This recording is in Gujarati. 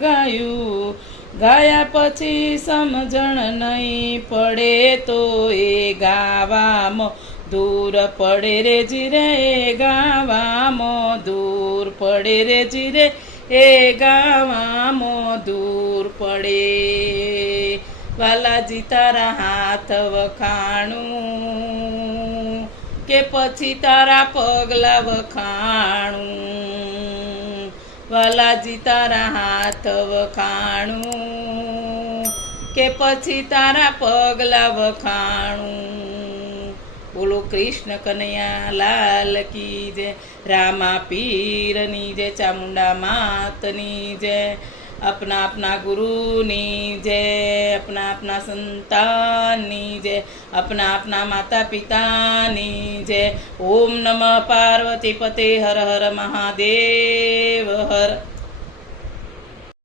ગાયું ગાયા પછી સમજણ નહીં પડે તો એ ગાવામાં દૂર પડે રે જીરે ગાવામાં દૂર પડે રે જીરે એ ગાવામાં દૂર પડે વાલાજી તારા હાથ વખાણું કે પછી તારા પગલા વખાણું વાલાજી તારા હાથ વખાણું કે પછી તારા પગલા વખાણું બોલો કૃષ્ણ કનૈયા લાલ કી જય રામા પીરની જય ચામુંડા માતની જય अपना अपना गुरुनी जय अपना अपना संताननी जय अपना अपना माता पितानी जय ओम नमः पार्वती पते हर हर महादेव हर